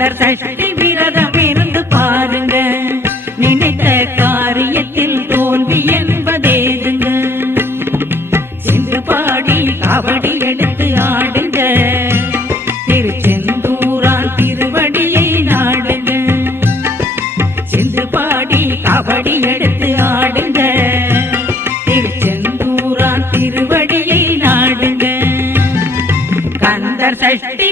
கந்தர் சஷ்டி விரதம் இருந்து பாருங்க, நினைத்த காரியத்தில் தோல்வி என்பதேதுங்க. சென்று பாடி கபடி எடுத்து ஆடுங்க, திருச்செந்தூரான் திருவடியை நாடுங்க. சென்று பாடி கபடி எடுத்து ஆடுங்க, திருச்செந்தூரான் திருவடியை நாடுங்க. கந்தர் சஷ்டி